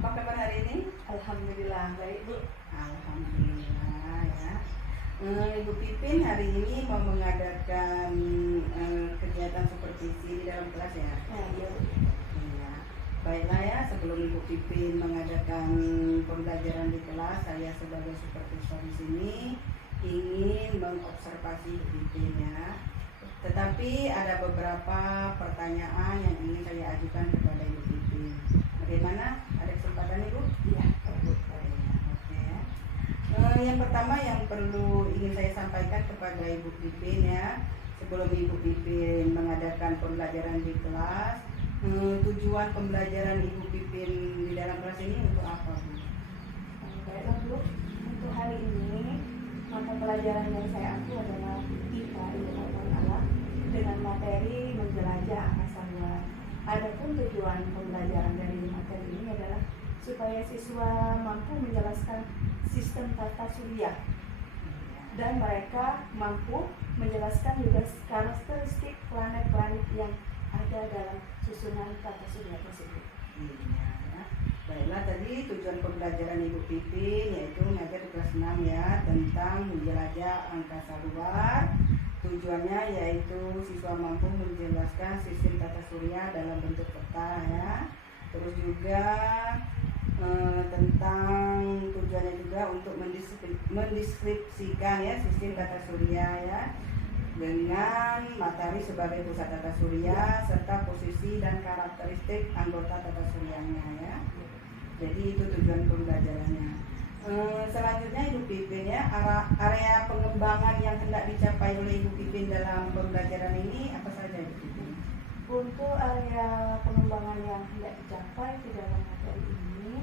Apa kabar hari ini? Alhamdulillah baik Bu. Alhamdulillah ya. Ibu Pipin hari ini mau mengadakan kegiatan supervisi di dalam kelas ya? Iya Bu. Iya. Baiklah ya, sebelum Ibu Pipin mengadakan pembelajaran di kelas, saya sebagai supervisor di sini ingin mengobservasi Ibu Pipin ya. Tetapi ada beberapa pertanyaan yang ingin saya ajukan kepada Ibu Pipin. Bagaimana? Ada kesempatan Ibu? Iya Bu. Oke ya. Yang pertama yang perlu ingin saya sampaikan kepada Ibu Pipin ya, sebelum Ibu Pipin mengadakan pembelajaran di kelas, tujuan pembelajaran Ibu Pipin di dalam kelas ini untuk apa Bu? Baiklah Bu. Untuk hari ini mata pelajaran yang saya ambil adalah IPA, Ilmu Pengetahuan Alam, dengan materi menjelajah angkasa luar. Adapun tujuan pembelajaran dari materi ini adalah supaya siswa mampu menjelaskan sistem tata surya dan mereka mampu menjelaskan juga karakteristik planet-planet yang ada dalam susunan tata surya tersebut. Iya. Baiklah, tadi tujuan pembelajaran Ibu Pipin yaitu mengajar di kelas 6 ya, tentang menjelajah angkasa luar. Tujuannya yaitu siswa mampu menjelaskan sistem tata surya dalam bentuk peta ya. Terus juga tentang tujuannya juga untuk mendeskripsikan ya sistem tata surya ya, dengan matahari sebagai pusat tata surya serta posisi dan karakteristik anggota tata suryanya ya. Jadi itu tujuan pembelajarannya. Selanjutnya Ibu Pipin ya, area pengembangan yang hendak dicapai oleh Ibu Pipin dalam pembelajaran ini apa saja Ibu Pipin? Untuk area pengembangan yang hendak dicapai di dalam materi ini,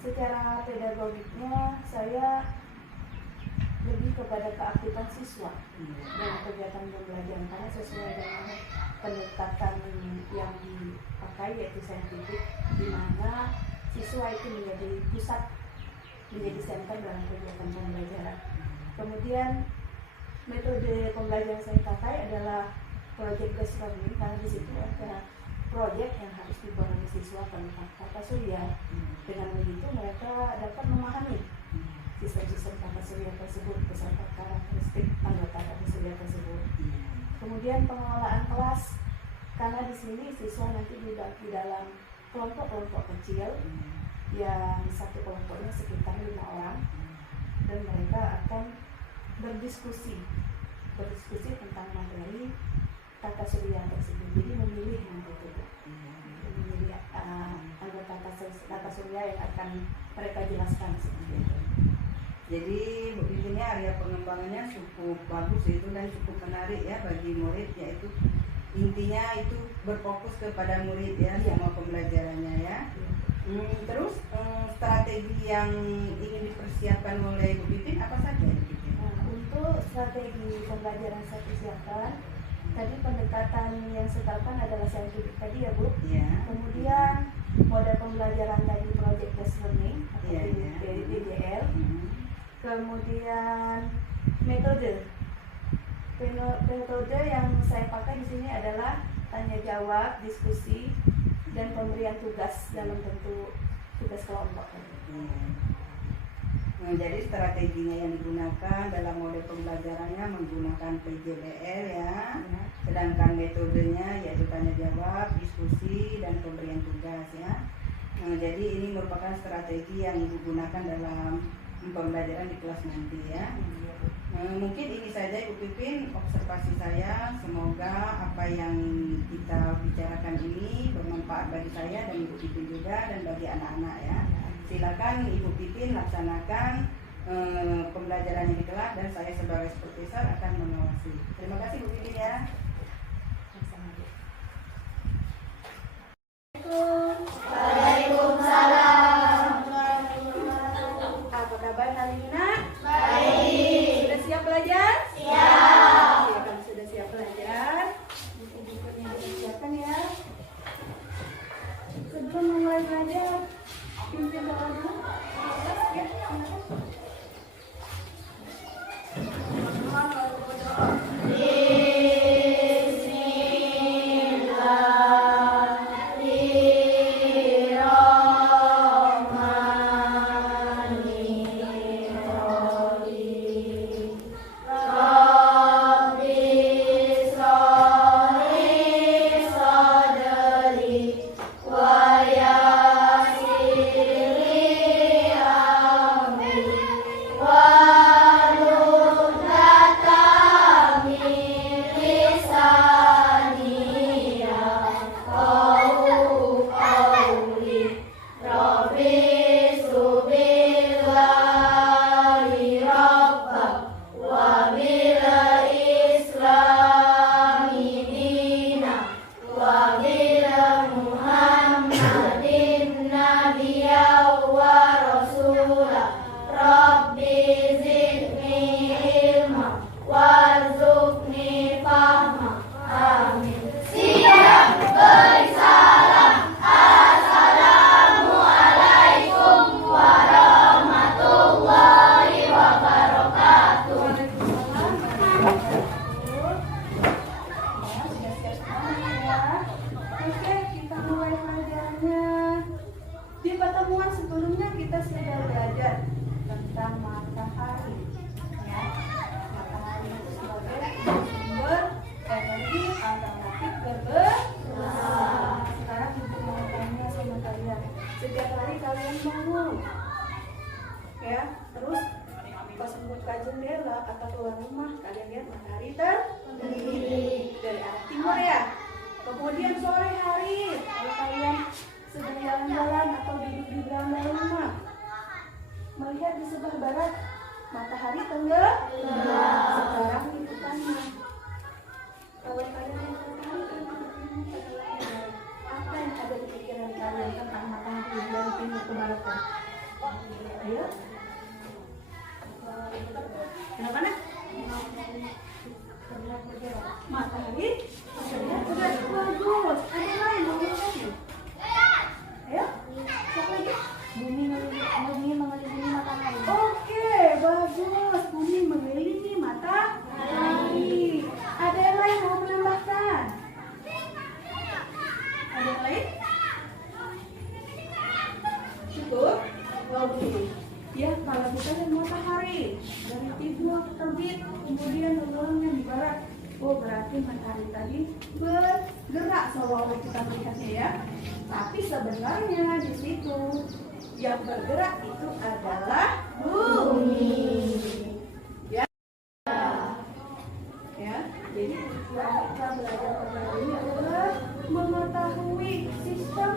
secara pedagogiknya saya lebih kepada keaktifan siswa dalam kegiatan pembelajaran, karena sesuai dengan pendekatan yang dipakai yaitu saintifik, di mana siswa itu menjadi pusat, menjadi center dalam kegiatan pembelajaran. Kemudian metode pembelajaran saya pakai adalah project based learning, karena di situ ada proyek yang harus dibuat oleh siswa tentang tata surya. Dengan begitu mereka dapat memahami sistem-sistem tata surya tersebut beserta karakteristik anggota tata surya tersebut. Kemudian pengelolaan kelas, karena di sini siswa nanti dibagi dalam kelompok-kelompok kecil yang satu kelompoknya sekitar 5 orang, dan mereka akan berdiskusi tentang materi tata surya tersebut. Jadi memilih memilih anggota tata surya yang akan mereka jelaskan seperti itu. Jadi Bu Pipin ya, area pengembangannya cukup bagus itu dan cukup menarik ya bagi murid, yaitu intinya itu berfokus kepada murid ya sama pembelajarannya ya. Terus strategi yang ingin dipersiapkan oleh Ibu Pipin apa saja Ibu Pipin? Untuk strategi pembelajaran saya persiapkan, tadi pendekatan yang saya terapkan adalah saintifik tadi ya Bu. Ya. Kemudian model pembelajaran tadi project based learning atau dari PBL. Kemudian metode yang saya pakai di sini adalah tanya jawab, diskusi, dan pemberian tugas dalam bentuk tugas kelompok. Nah, jadi strateginya yang digunakan dalam model pembelajarannya menggunakan PJBL ya, sedangkan metodenya yaitu tanya jawab, diskusi, dan pemberian tugas ya. Jadi ini merupakan strategi yang digunakan dalam pembelajaran di kelas nanti ya. Mungkin ini saja Ibu Pipin observasi saya. Semoga apa yang kita bicarakan ini bermanfaat bagi saya dan Ibu Pipin juga, dan bagi anak-anak ya. Silakan Ibu Pipin laksanakan pembelajaran di kelas, dan saya sebagai supervisor akan mengawasi. Terima kasih Bu Pipin ya. Waalaikumsalam. Apa kabar Halina? Baik. Sudah siap belajar? Siap. Ya, kalau sudah siap belajar, buku-bukunya disiapkan ya. Sebelum mulai belajar, pimpin doa dulu. Ya, Bismillahirrahmanirrahim. sebelumnya kita sudah belajar tentang matahari. Ya, matahari itu sebagai sumber energi alternatif bergerak. Sekarang ibu mau tanya sama kalian, setiap hari kalian bangun, ya, terus pas membuka jendela atau keluar rumah, kalian lihat matahari terbit dari arah timur ya. Kemudian sore hari, kalau kalian sedang jalan-jalan atau duduk di beranda rumah, melihat di sebelah barat, matahari tenggelam. Sekarang ibu tanya, kalau kalian lihat matahari tenggelam, apa yang ada di pikiran kalian tentang matahari dari timur ke barat? Ayo. Kenapa nak? Matahari terlihat bagus. Ada lain mau nyanyi? Ayo, siapa lagi? Bumi mengelilingi matahari. Oke, bagus. Bumi mengelilingi matahari. Ada yang lain mau menambahkan? Ada yang lain? Cukup? Oke. Ya, kalau kita lihat matahari dari timur terbit, kemudian tenggelamnya di barat. Oh, berarti matahari tadi bergerak seolah-olah kita melihatnya ya. Tapi sebenarnya di situ yang bergerak itu adalah bumi. Ya. Ya, jadi yang kita belajar pada hari ini adalah mengetahui sistem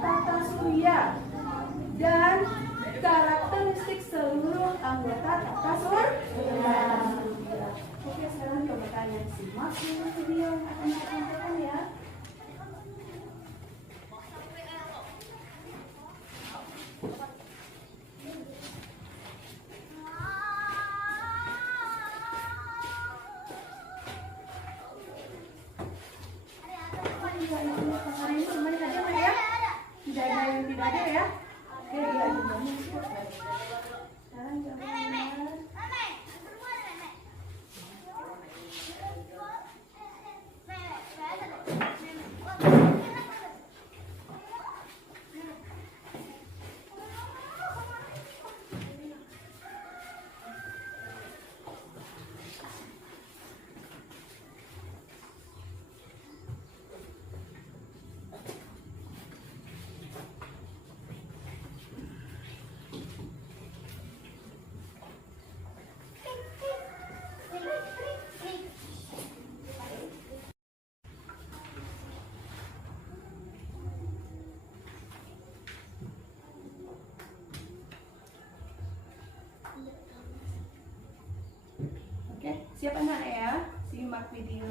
tata surya dan karakteristik seluruh anggota tata surya. Oke, sekarang coba kalian simak dulu video yang akan saya sampaikan ya. Hari ini semuanya ada nggak ya? Tidak ada yang tidak ada ya? Oke, iya, semuanya sudah. Sekarang coba lihat. Oke, siap anak ya? Simak video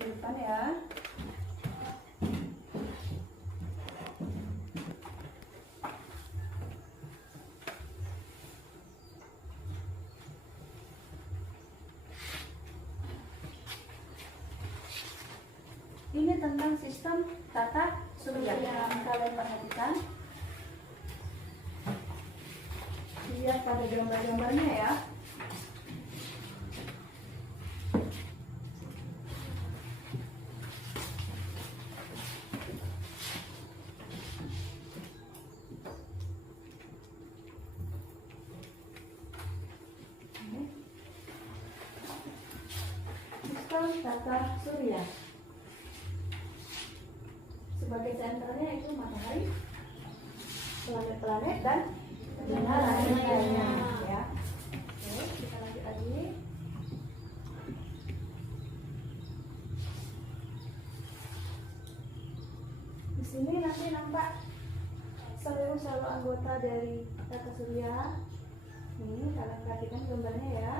di depan ya. Ini tentang sistem tata surya yang kalian perhatikan. Lihat pada gambar-gambarnya ya. Sistem tata surya. Sebagai senternya itu matahari, planet-planet dan lain-lainnya ya. Oke, kita lanjut lagi. Di sini nanti nampak seluruh anggota dari tata surya. Ini kalian perhatikan gambarnya ya.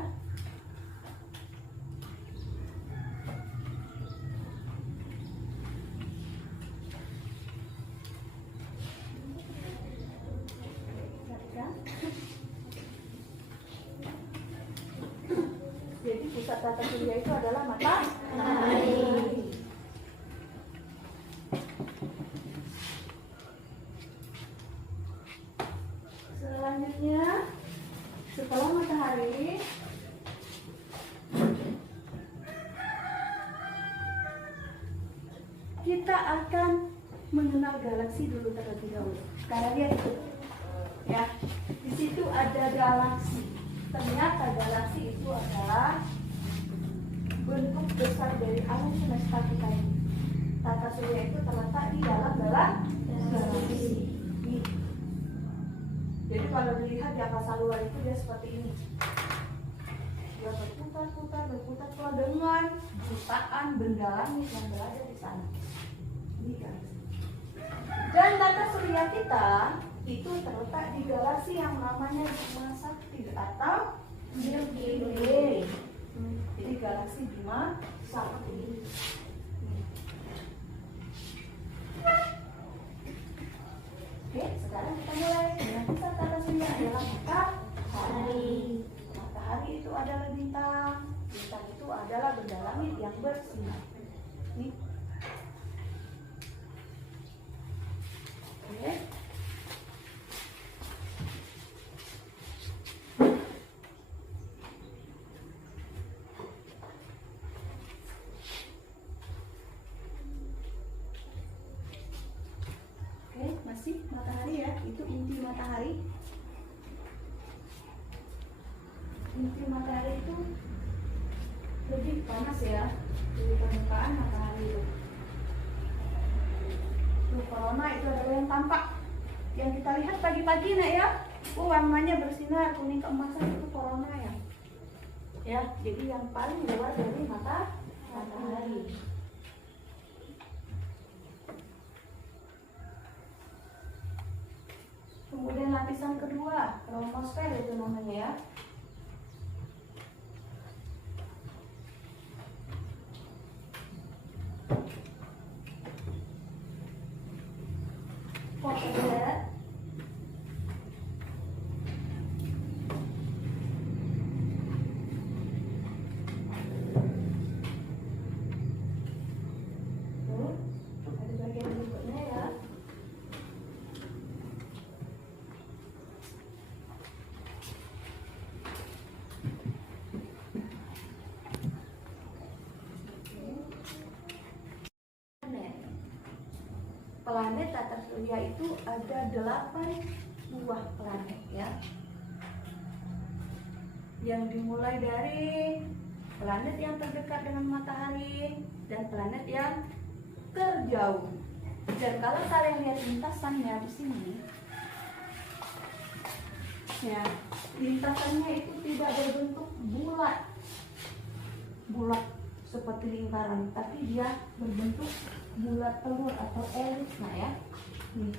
Jadi pusat tata surya itu adalah matahari. Selanjutnya, setelah matahari, kita akan mengenal galaksi dulu terlebih dahulu. Sekarang lihat itu. Ya, di situ ada galaksi. Ternyata galaksi itu adalah bentuk besar dari alam semesta kita ini. Tata surya itu terletak di dalam galaksi. Nih. Jadi kalau dilihat di angkasa luar itu dia seperti ini. Dia berputar dengan jutaan benda langit yang berada di sana. Ini galaksi. Dan tata surya kita itu terletak di galaksi yang namanya Bima Sakti atau Milky Way. Jadi galaksi Bima Sakti. Oke, sekarang kita mulai dengan pusat tata surya adalah matahari. Matahari itu adalah bintang. Bintang itu adalah benda langit yang bersinar. Nih. Oke. Masih matahari ya, itu inti matahari. Inti matahari itu lebih panas ya dari permukaan matahari itu. Corona itu adalah yang tampak, yang kita lihat pagi-pagi nak ya. Warnanya bersinar kuning keemasan itu corona ya. Ya, jadi yang paling luar dari matahari. Kemudian lapisan kedua, kronosfer itu namanya ya. Fotosfer. Ada bagian berikutnya ya. Planet tata surya itu ada 8 buah planet ya. Yang dimulai dari planet yang terdekat dengan matahari dan planet yang terjauh. Dan kalau kalian lihat lintasannya di sini, ya, lintasannya itu tidak berbentuk bulat seperti lingkaran, tapi dia berbentuk bulat telur atau elips nah ya. Nih.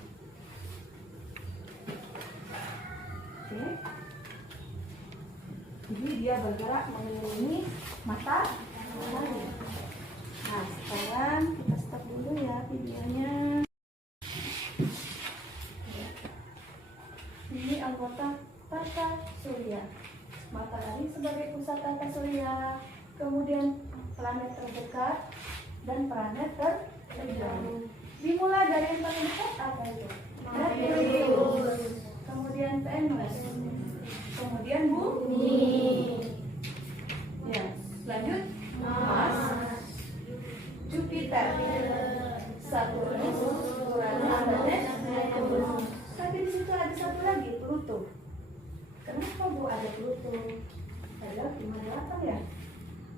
Oke. Jadi dia bergerak mengelilingi matahari. Nah, sekarang kita stop dulu ya videonya. Ini anggota tata surya. Matahari sebagai pusat tata surya, kemudian planet terdekat dan planet terjauh. Dimulai dari yang paling dekat apa itu? Merkurius. Kemudian Venus. Kemudian Bumi. Ya, lanjut Mars, Jupiter, Saturnus, Uranus, dan Neptunus. Tapi di situ ada satu lagi, Pluto. Kenapa Bu ada Pluto? Ada 58 ya.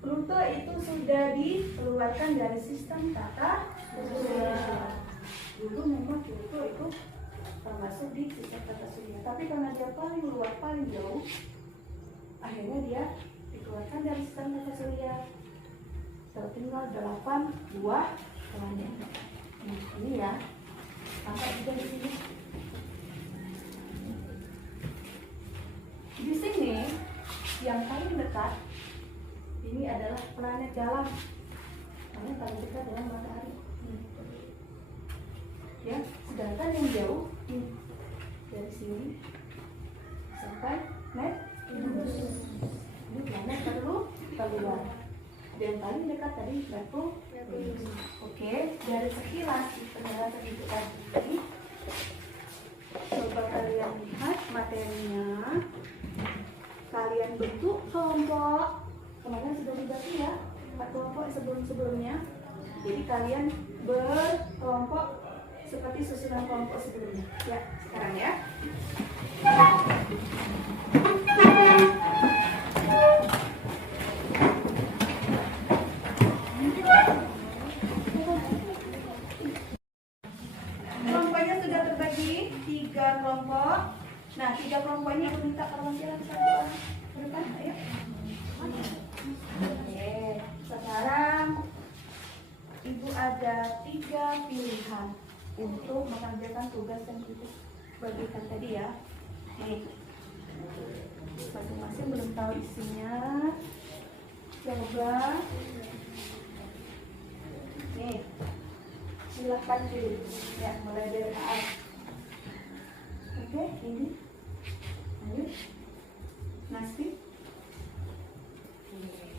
Pluto itu sudah dikeluarkan dari sistem tata surya. Dulu memang Pluto itu termasuk di sistem tata surya, tapi karena dia paling luar, paling jauh, akhirnya dia dikeluarkan dari sistem tata surya. Tertinggal 8 buah planet. Nah, ini ya, angka juga di sini. Di sini yang paling dekat ini adalah planet jalan, karena paling dekat dengan matahari. Ya, sedangkan yang jauh dari sini sampai Neptunus. Ini planet perlu keluar. Dan paling dekat tadi Neptunus. Oke, dari sekilas penjelasan itu tadi, coba kalian lihat materinya. Kalian bentuk kelompok. Kemarin sudah dibagi ya, 4 kelompok sebelum-sebelumnya. Jadi kalian berkelompok seperti susunan kelompok sebelumnya. Ya, sekarang ya. Nah, 3 kelompok ini aku minta perwakilan satu orang ke depan, ayo. Oke, sekarang Ibu ada 3 pilihan untuk mengerjakan tugas yang kita bagikan tadi ya. Nih, masing-masing belum tahu isinya. Coba. Nih, silakan pilih. Ya, mulai dari A. Oke, ini. Ayo. Nasti.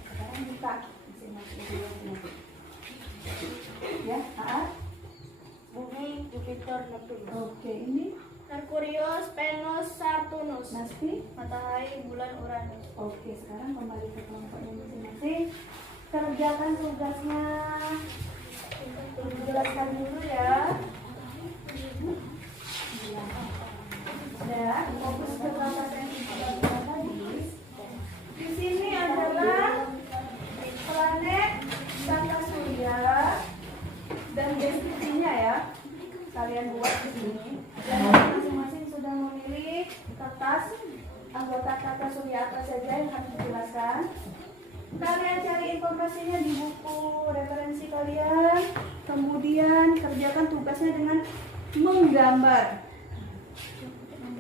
Sekarang buka masing-masing tugasnya. Ya, A. Bumi, Jupiter, Neptunus. Oke, ini Merkurius, Venus, Saturnus. Nasti. Matahari, bulan, Uranus. Oke, sekarang kembali ke kelompoknya masing-masing. Kerjakan tugasnya. Jelaskan dulu ya. Dan fokus ke gambar yang kita buat tadi. Di sini adalah planet, tata surya, dan deskripsinya ya. Kalian buat di sini. Dan masing-masing sudah memilih kertas anggota tata surya apa saja yang harus dijelaskan. Kalian cari informasinya di buku referensi kalian, kemudian kerjakan tugasnya dengan menggambar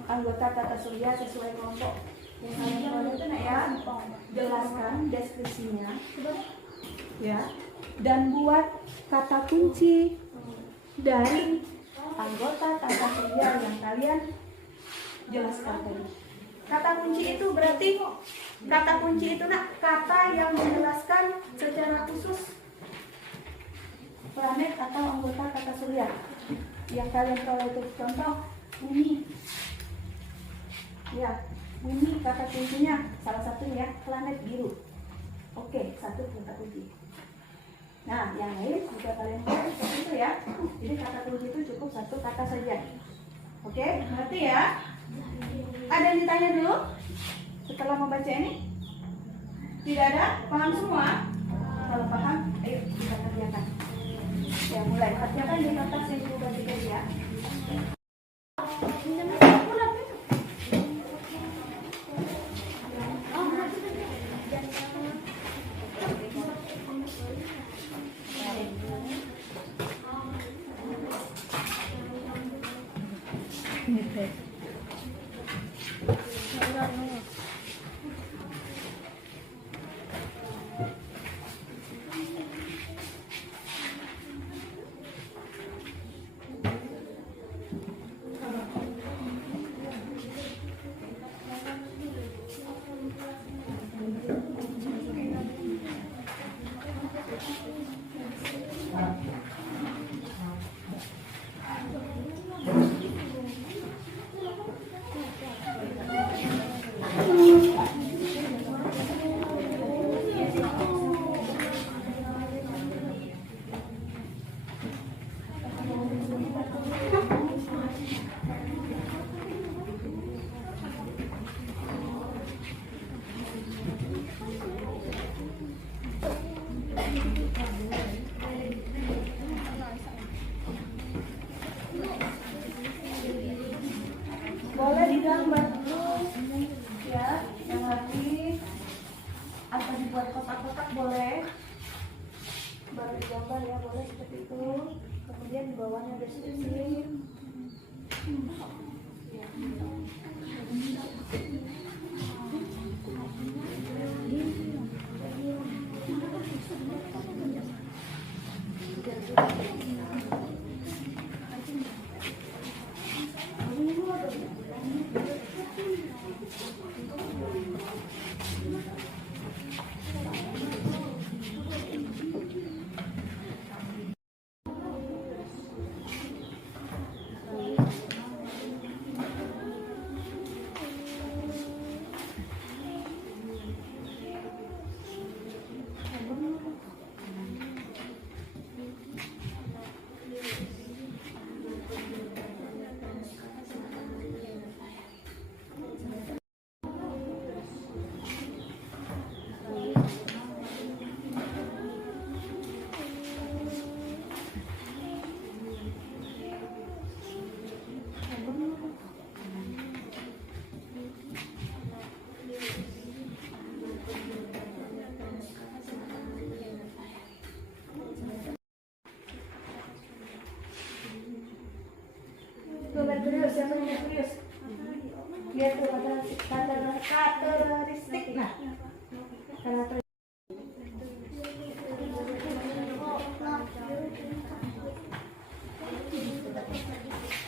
anggota tata surya sesuai kelompok yang kalian tulis ya. Jelaskan deskripsinya, ya, dan buat kata kunci dari anggota tata surya yang kalian jelaskan tadi. Kata kunci itu berarti kata yang menjelaskan secara khusus planet atau anggota tata surya yang kalian tahu. Itu contoh bumi. Ya, bumi kata kuncinya salah satunya planet biru. Oke, satu kata kunci. Nah, yang lain juga kalian tahu seperti itu ya. Jadi kata kunci itu cukup satu kata saja. Oke, berarti ya. Ada yang ditanya dulu setelah membaca ini? Tidak ada? Paham semua? Kalau paham, ayo kita kerjakan. Ya, mulai kerjakan di kertas yang sudah dikasih ya. Boleh digambar dulu ya, yang rapi atau dibuat kotak-kotak boleh, baru digambar ya, boleh seperti itu. Kemudian di bawahnya deskripsi. Lihat tuh karakteristik. Nah, karakteristik.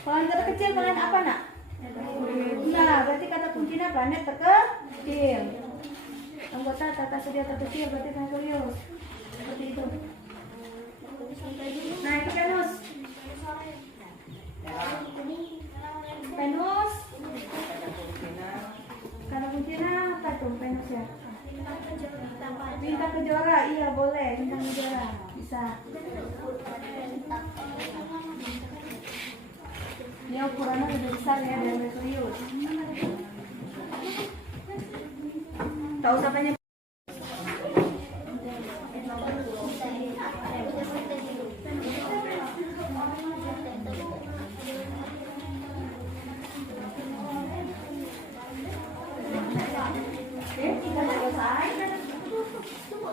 Planet terkecil planet apa nak? Nah, berarti kata kuncinya planet terkecil. Anggota tata surya terkecil berarti Merkurius. Seperti itu. Nah, itu Venus. Venus. Kata kuncinya apa tuh Venus ya? Bintang kejora, iya boleh bintang kejora bisa. Ini ukurannya lebih besar ya dari Merkurius. Tahu sapanya? Kita selesai. Kita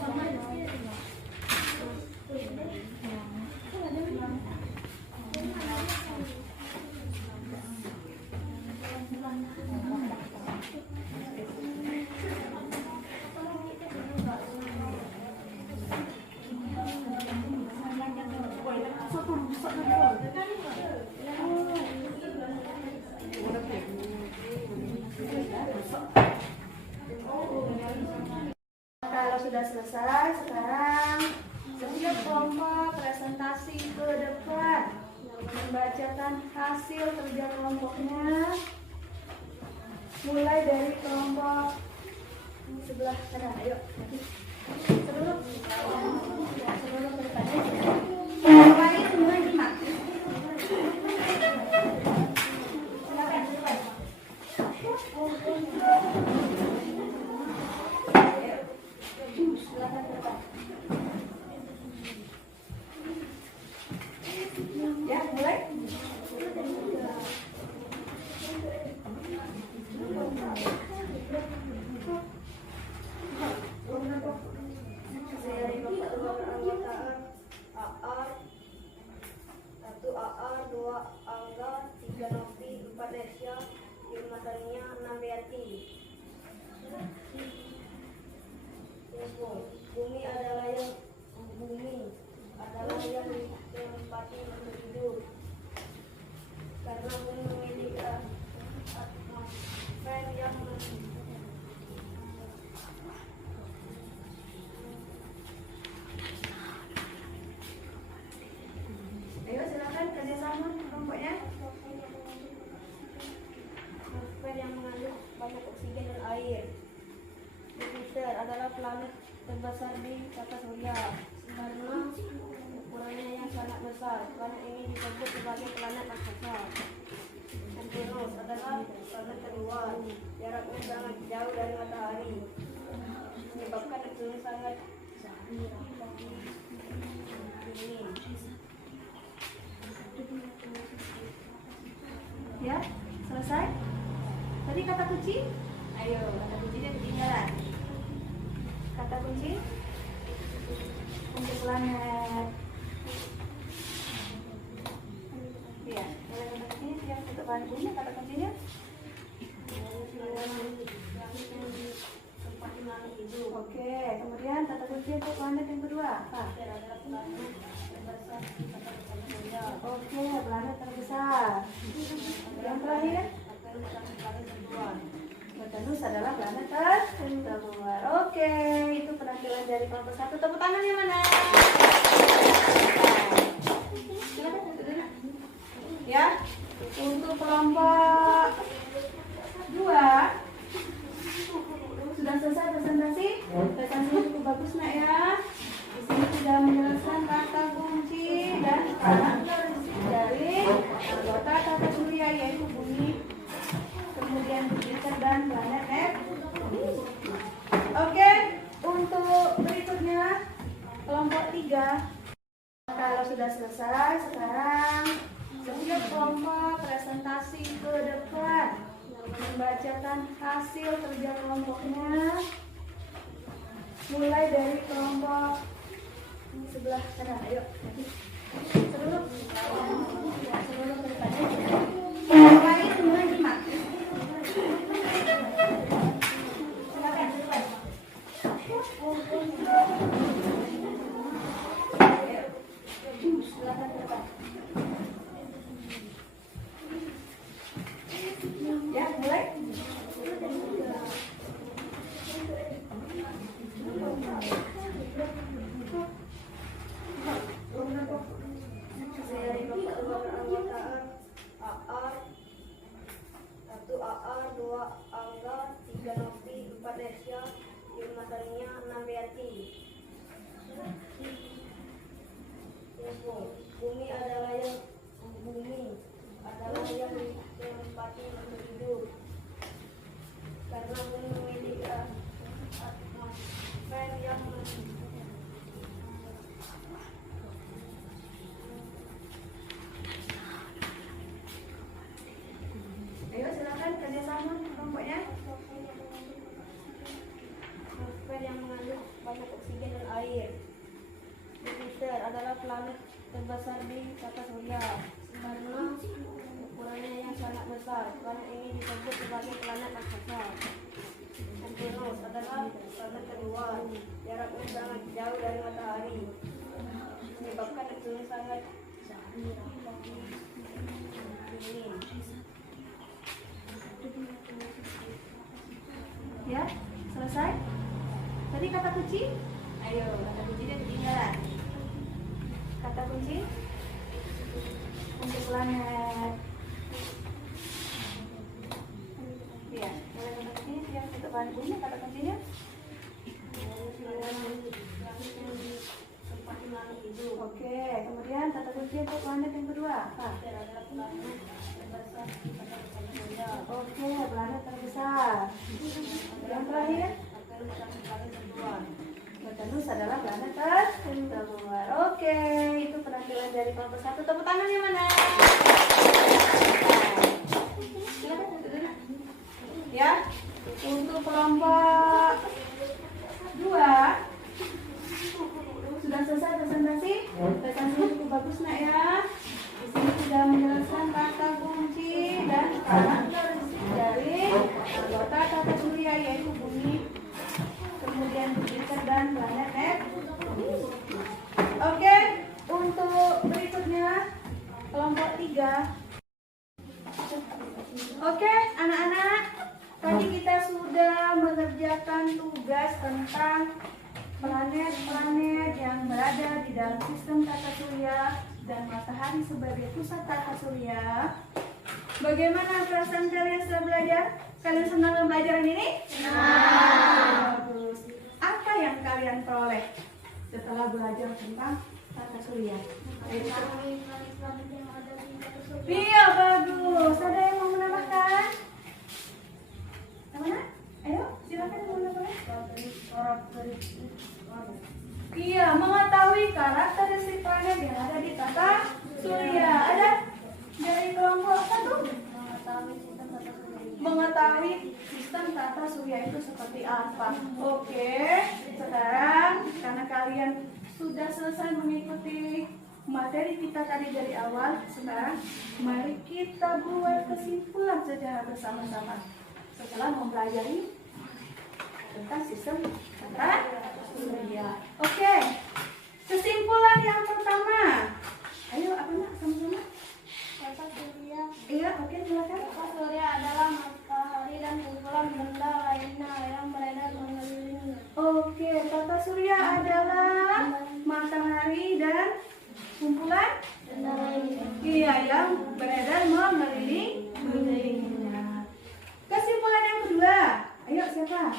ulangi. Kalau sudah selesai, sekarang setiap kelompok presentasi ke depan, membacakan hasil kerja kelompoknya, mulai dari kelompok sebelah kanan. Ayo, sebelum ke depan. Mulai mulai lima. Silakan ke depan. Ya, mulai. Dari ketua peranggotaan AR 1 AR 2 Angga 3 Novi 4 Desya 5 Tania 6 Yati. Bumi adalah yang ditempati untuk hidup. Karena bumi memiliki atmosfer yang Ayo silakan kerjasama kelompoknya. atmosfer yang mengandung banyak oksigen dan air. Jupiter adalah planet terbesar di tata surya karena ukurannya yang sangat besar. Planet ini disebut sebagai planet raksasa. Venus adalah planet terluar, jaraknya sangat jauh dari matahari, menyebabkan iklim sangat Ya, selesai. Tadi kata kunci? Ayo, kata kuncinya ketinggalan. Kata kunci untuk planet. Iya, mulai kata kuncinya yang untuk planet bumi, kata kuncinya. Oke, kemudian kata kunci untuk planet yang kedua apa? Oke, planet terbesar. Yang terakhir, Venus adalah planet terluar. Oke, itu penampilan dari kelompok 1. Tepuk tangannya mana? Silakan duduk. Ya, untuk kelompok 2 sudah selesai presentasi. Presentasinya cukup bagus nak ya. Di sini sudah menjelaskan kata kunci dan karakteristik dari anggota tata surya yaitu bumi, kemudian Jupiter dan planet Neptunus. Oke, untuk berikutnya kelompok 3. Kalau sudah selesai, sekarang setiap kelompok presentasi ke depan membacakan hasil kerja kelompoknya, mulai dari kelompok sebelah sana. Ayo, seluruh daripada mulai nyimak. Silakan ke depan. Ya, mulai. Dari keempat anggotaan AR 1 AR 2 Angga 3 Novi 4 Nesya 5 Tania 6 Beati. Bumi adalah yang menempati makhluk hidup karena bumi memiliki atmosfer yang Ayo silakan kerjasama kelompoknya. atmosfer yang mengandung banyak oksigen dan air. Jupiter adalah planet terbesar di tata surya karena ukurannya yang sangat besar. Planet ini disebut sebagai planet raksasa. Venus adalah planet terluar, jaraknya sangat jauh dari matahari, menyebabkan Neptunus sangat dingin. Ya, selesai. Tadi kata kunci? Ayo, kata kuncinya ketinggalan. Kata kunci untuk planet. Iya, mulai kata kuncinya yang untuk planet bumi, kata kuncinya. Oke, kemudian kata kunci untuk planet yang kedua apa? Oke, planet terbesar. Yang terakhir, Venus adalah planet terluar. Oke, itu penampilan dari kelompok 1. Tepuk tangannya mana? Silakan duduk. Ya, untuk kelompok 2 sudah selesai presentasi. Presentasinya cukup bagus nak ya. Di sini sudah menjelaskan kata kunci dan karakteristik dari anggota tata surya yaitu bumi, kemudian Jupiter dan planet Neptunus. Oke, untuk berikutnya kelompok 3. Oke, anak-anak, tadi kita sudah mengerjakan tugas tentang planet-planet yang berada di dalam sistem tata surya dan matahari sebagai pusat tata surya. Bagaimana perasaan kalian setelah belajar? Kalian senang dengan pelajaran ini? Bagus. Apa yang kalian peroleh setelah belajar tentang tata surya? Iya, bagus. Ada yang mau menambahkan? Mana? Ayo, silakan yang mau menambahkan. mengetahui karakteristik planet yang ada di tata surya. Ada dari kelompok satu? Mengetahui sistem tata surya itu seperti apa. Oke, sekarang karena kalian sudah selesai mengikuti materi kita tadi dari awal, sekarang mari kita buat kesimpulan secara bersama-sama setelah mempelajari tentang sistem tata surya. Oke, kesimpulan yang pertama. Ayo, apa nak? Sama-sama. Tata surya. Iya, oke, silakan. Tata surya adalah matahari dan kumpulan benda lainnya yang beredar mengelilingi. Oke, tata surya adalah matahari dan kumpulan Benda lainnya. iya yang beredar mengelilinginya. Kesimpulan yang kedua. Ayo, siapa?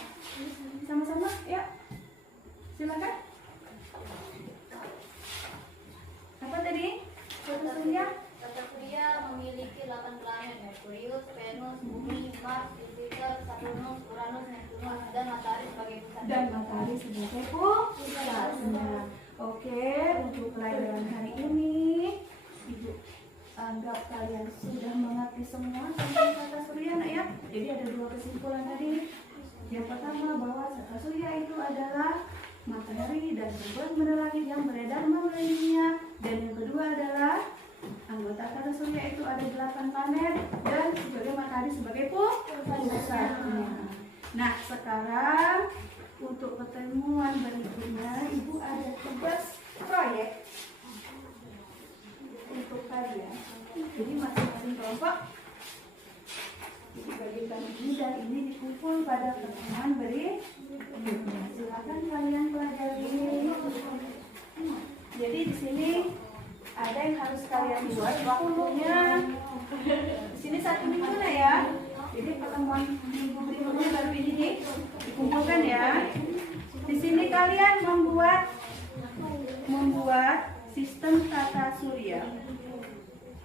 Sama-sama, ya. Silakan. Apa tadi? Tata surya. Tata surya memiliki 8 planet: Merkurius, Venus, Bumi, Mars, Jupiter, Saturnus, Uranus, Neptunus, dan matahari sebagai pusat. Dan matahari sebagai pusatnya. Oke, untuk pelajaran hari ini, Ibu anggap kalian sudah mengerti semua tentang tata surya, nak ya. Jadi ada 2 kesimpulan tadi. Yang pertama bahwa tata surya itu adalah matahari dan kumpulan benda langit yang beredar mengelilinginya. Dan yang kedua adalah anggota tata surya itu ada 8 planet dan sebagai matahari sebagai pusatnya. Nah, sekarang untuk pertemuan berikutnya, Ibu ada tugas proyek untuk kalian. Jadi masing-masing kelompok dibagikan ini dan ini dikumpul pada pertemuan berikutnya. Silakan kalian pelajari. Jadi di sini ada yang harus kalian buat waktunya. Di sini 1 minggu lah ya. Jadi pertemuan minggu berikutnya baru ini dikumpulkan ya. Di sini kalian membuat sistem tata surya,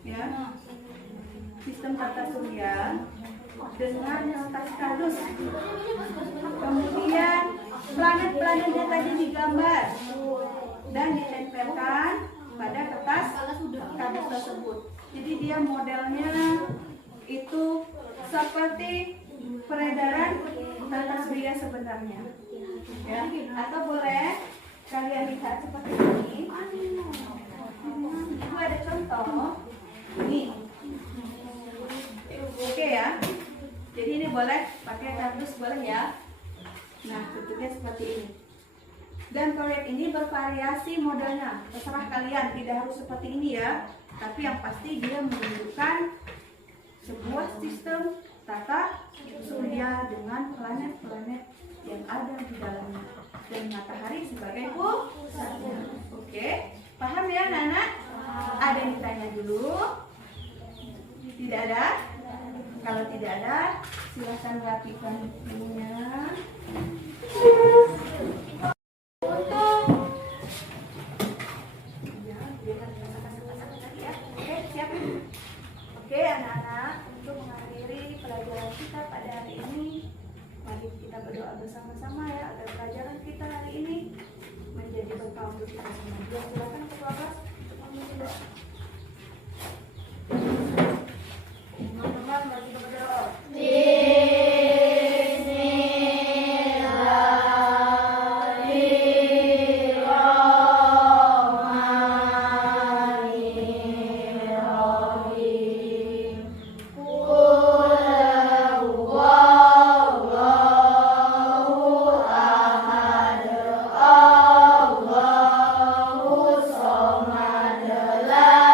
ya, sistem tata surya dengan kertas kardus. Kemudian planet-planetnya tadi digambar dan ditempelkan pada kertas kardus tersebut. Jadi dia modelnya itu seperti peredaran tata surya sebenarnya, ya. Atau boleh kalian lihat seperti ini. Itu ada contoh ini. Oke ya. Jadi ini boleh pakai kardus, boleh ya. Nah, bentuknya seperti ini. Dan proyek ini bervariasi modelnya, terserah kalian, tidak harus seperti ini ya. Tapi yang pasti dia menunjukkan sebuah sistem tata surya dengan planet-planet yang ada di dalamnya dan matahari sebagai pusatnya. Oke, paham ya anak-anak? Ada yang ditanya dulu? Tidak ada? Kalau tidak ada, silakan rapikan bukunya. Untuk oke, siap? Oke anak-anak, untuk mengakhiri pelajaran kita pada hari ini, mari kita berdoa bersama-sama ya agar pelajaran kita hari ini menjadi berkah untuk kita semua. Silakan ketua kelas untuk memulai doa. Teman-teman, mari kita berdoa. Allah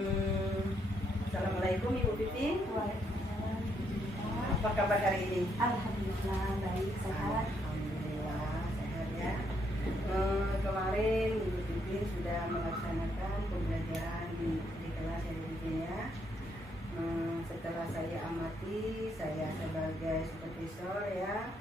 Assalamualaikum Ibu Pipi. Waalaikumsalam. Apa kabar hari ini? Alhamdulillah baik, sehat. Alhamdulillah sehat ya. Kemarin Ibu Pipin sudah melaksanakan pembelajaran di kelas ya Ibu Pipin ya. Setelah saya amati, saya sebagai supervisor ya,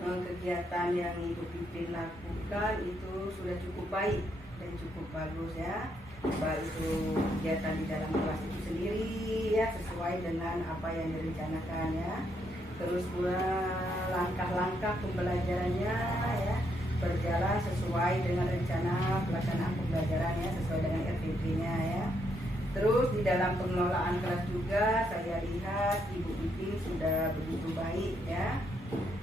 kegiatan yang Ibu Pipin lakukan itu sudah cukup baik dan cukup bagus ya. Baik itu kegiatan di dalam kelas itu sendiri ya, sesuai dengan apa yang direncanakan ya. Terus pula langkah-langkah pembelajarannya ya berjalan sesuai dengan rencana pelaksanaan pembelajaran ya, sesuai dengan RPP-nya ya. Terus di dalam pengelolaan kelas juga saya lihat Ibu Pipin sudah begitu baik ya,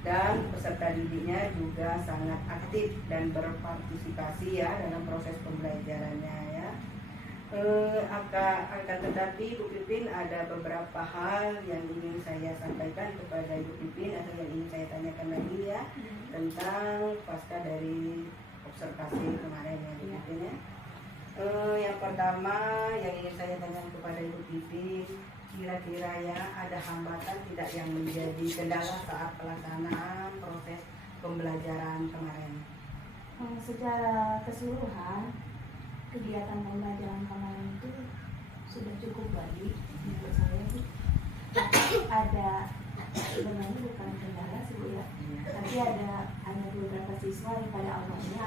dan peserta didiknya juga sangat aktif dan berpartisipasi ya dalam proses pembelajarannya ya. Akan tetapi Ibu Pipin ada beberapa hal yang ingin saya sampaikan kepada Ibu Pipin atau yang ingin saya tanyakan lagi ya tentang pasca dari observasi kemarin ya Ibu Pipin ya. Yang pertama yang ingin saya tanyakan kepada Ibu Pipin, kira-kira ya ada hambatan tidak yang menjadi kendala saat pelaksanaan proses pembelajaran kemarin? Secara keseluruhan kegiatan pembelajaran kemarin itu sudah cukup baik menurut saya sih. Ada sebenarnya bukan kendala sih Bu ya, tapi ada hanya beberapa siswa yang pada awalnya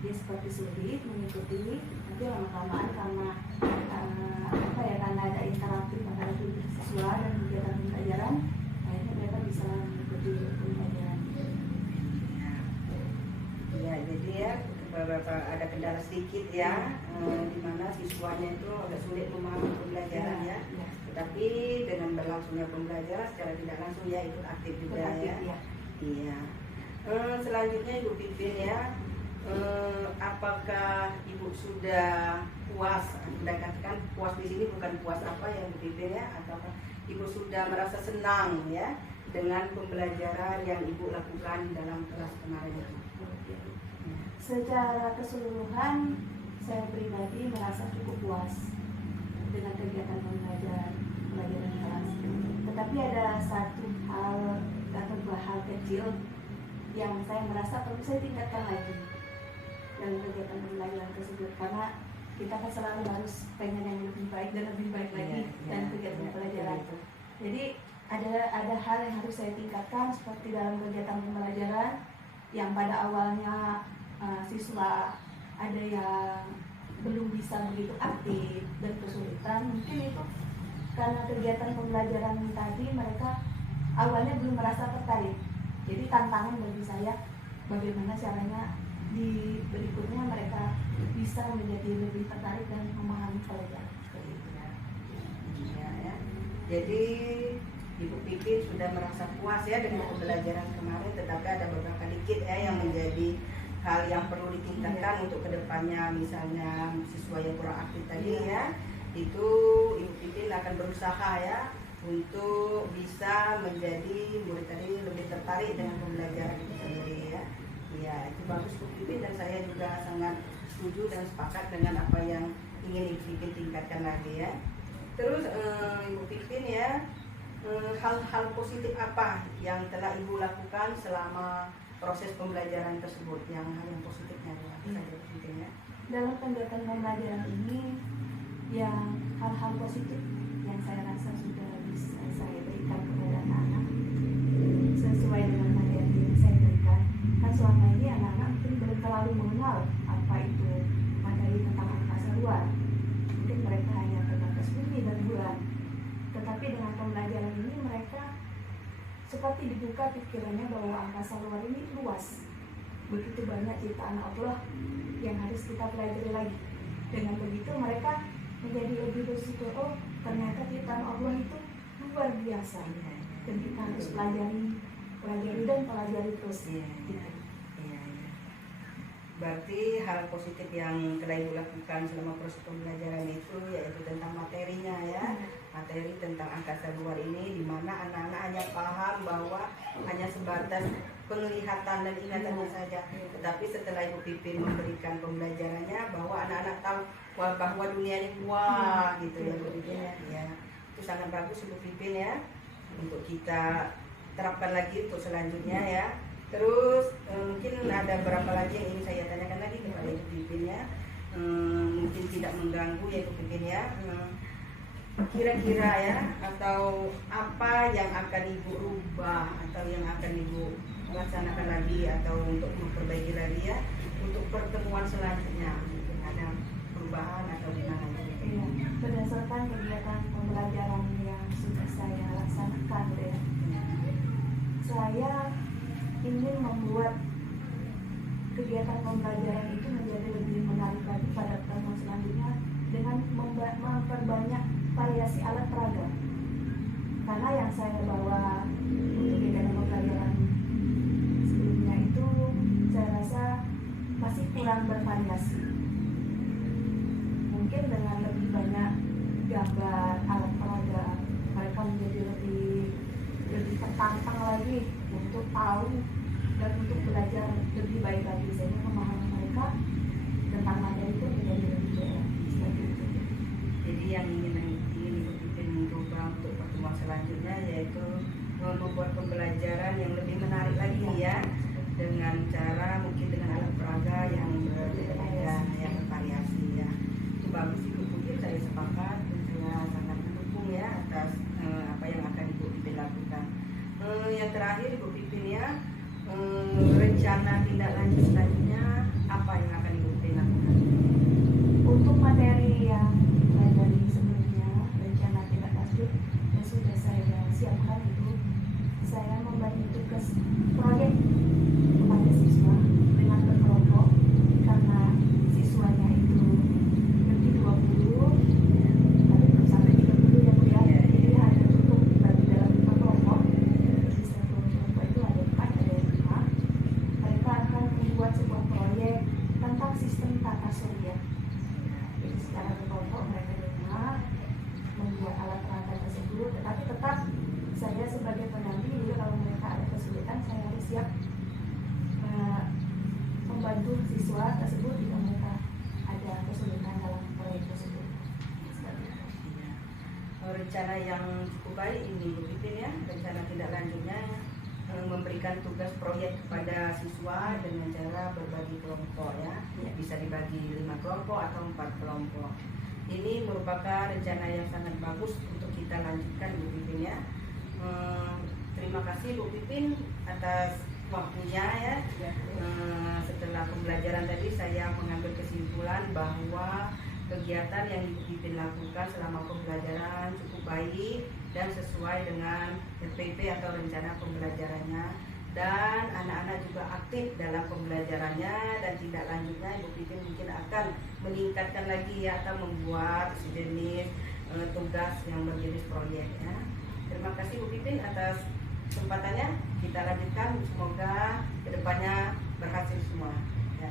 dia seperti sulit mengikuti, tapi lama-kelamaan karena karena ada interaktif antara siswa dan kegiatan pembelajaran, akhirnya mereka bisa mengikuti pembelajaran. Ya, jadi ya beberapa ada kendala sedikit ya, di mana siswanya itu agak sulit memahami pembelajaran ya. Tetapi dengan berlangsungnya pembelajaran secara tidak langsung ya ikut aktif juga ya. Iya. Selanjutnya Ibu Pipin ya, apakah Ibu sudah puas? Anda katakan puas di sini bukan puas apa yang Ibu Pipin ya, atau Ibu sudah merasa senang ya dengan pembelajaran yang Ibu lakukan dalam kelas kemarin itu? Secara keseluruhan saya pribadi merasa cukup puas dengan kegiatan pembelajaran kelas. Tetapi ada satu hal atau dua hal kecil yang saya merasa perlu saya tingkatkan lagi dalam kegiatan pembelajaran tersebut, karena kita kan selalu harus pengen yang lebih baik dan lebih baik lagi dalam kegiatan pembelajaran. Jadi ada hal yang harus saya tingkatkan seperti dalam kegiatan pembelajaran yang pada awalnya siswa ada yang belum bisa begitu aktif dan kesulitan, mungkin itu karena kegiatan pembelajaran tadi mereka awalnya belum merasa tertarik. Jadi tantangan bagi saya bagaimana caranya di berikutnya mereka bisa menjadi lebih tertarik dan memahami pelajaran seperti itu. Ya. Jadi Ibu Pipin sudah merasa puas ya dengan pembelajaran kemarin, tetapi ada beberapa dikit ya yang menjadi hal yang perlu ditingkatkan untuk kedepannya. Misalnya siswa yang kurang aktif tadi ya, itu Ibu Pipin akan berusaha ya untuk bisa menjadi murid tadi lebih tertarik dengan pembelajaran itu sendiri ya. Iya, itu bagus Ibu Pipin, dan saya juga sangat setuju dan sepakat dengan apa yang ingin Ibu Pipin tingkatkan lagi ya. Terus Ibu Pipin ya, hal-hal positif apa yang telah Ibu lakukan selama proses pembelajaran tersebut, yang hal yang positifnya ya? Dalam kegiatan pembelajaran ini, yang hal-hal positif yang saya rasa sudah bisa saya berikan kepada anak-anak sesuai dengan materi yang saya berikan. Kan selama ini anak-anak mungkin belum terlalu mengenal apa itu materi tentang angkasa luar. Mungkin mereka hanya terbatas bumi dan bulan. Tetapi dengan pembelajaran ini mereka seperti dibuka pikirannya bahwa angkasa luar ini luas. Begitu banyak ciptaan Allah yang harus kita pelajari lagi. Dengan begitu mereka menjadi lebih bersyukur, oh ternyata ciptaan Allah itu luar biasa. Dan kita harus pelajari dan pelajari terus. Berarti hal positif yang telah Ibu lakukan selama proses pembelajaran itu yaitu tentang materinya ya. Materi tentang angkasa luar ini, di mana anak-anak hanya paham bahwa hanya sebatas penglihatan dan ingatannya saja. Tetapi setelah Ibu Pipin memberikan pembelajarannya bahwa anak-anak tahu bahwa dunia ini gitu ya Ibu Pipin ya. Itu sangat bagus Ibu Pipin ya, untuk kita terapkan lagi untuk selanjutnya ya. Terus mungkin ada berapa lagi yang ingin saya tanyakan lagi kepada Ibu Pipin ya. Mungkin tidak mengganggu ya Ibu Pipin ya. Kira-kira ya, atau apa yang akan Ibu rubah atau yang akan Ibu laksanakan lagi atau untuk memperbaiki lagi ya untuk pertemuan selanjutnya, mungkin ada perubahan atau gimana? Iya, berdasarkan kegiatan pembelajaran yang sudah saya laksanakan ya, saya ingin membuat kegiatan pembelajaran itu menjadi lebih menarik lagi pada pertemuan selanjutnya dengan memperbanyak variasi alat peraga. Karena yang saya bawa untuk kegiatan pembelajaran sebelumnya itu saya rasa masih kurang bervariasi. Mungkin dengan lebih banyak gambar alat peraga, mereka menjadi lebih tertantang lagi untuk tahu dan untuk belajar lebih baik lagi, sehingga pemahaman mereka tentang materi itu menjadi lebih baik. Seperti itu. Jadi yang ingin Ibu Pipin merubah untuk pertemuan selanjutnya yaitu membuat pembelajaran yang lebih menarik lagi ya, dengan cara mungkin dengan alat peraga yang berbeda-beda, yang bervariasi ya. Itu bagus Ibu Pipin, saya sepakat dan saya sangat mendukung ya atas apa yang akan Ibu Pipin lakukan. Yang terakhir Ibu Pipin ya, rencana tindak lanjut selanjutnya apa yang akan Ibu Pipin lakukan? Untuk materi yang dari sebelumnya, rencana tindak lanjut yang sudah saya siapkan itu, saya membagi tugas proyek kepada siswa dengan berkelompok, karena siswanya itu lebih 20, tapi belum sampai 30 ya Bu ya. Jadi hanya cukup dibagi dalam 5 kelompok. Di setiap kelompok itu ada 4, ada 5. Mereka akan membuat sebuah proyek tentang sistem tata surya. Jadi secara berkelompok mereka membuat alat peraga tersebut, tetapi tetap saya sebagai pendamping juga, kalau mereka ada kesulitan saya harus siap membantu siswa tersebut jika mereka ada kesulitan dalam proyek tersebut. Rencana yang cukup baik ini Ibu Pipin ya, rencana tindak lanjutnya memberikan tugas proyek kepada siswa dengan cara berbagi kelompok ya, bisa dibagi 5 kelompok atau 4 kelompok. Ini merupakan rencana yang sangat bagus untuk kita lanjutkan Bu Pipin ya. Terima kasih Bu Pipin atas waktunya ya. Setelah pembelajaran tadi saya mengambil kesimpulan bahwa kegiatan yang Ibu Pipin lakukan selama pembelajaran cukup baik dan sesuai dengan RPP atau rencana pembelajarannya, dan anak-anak juga aktif dalam pembelajarannya, dan tindak lanjutnya Ibu Pipin mungkin akan meningkatkan lagi ya, atau membuat sejenis tugas yang berjenis proyek ya. Terima kasih Bu Pipin atas kesempatannya. Kita lanjutkan, semoga kedepannya berhasil semua ya.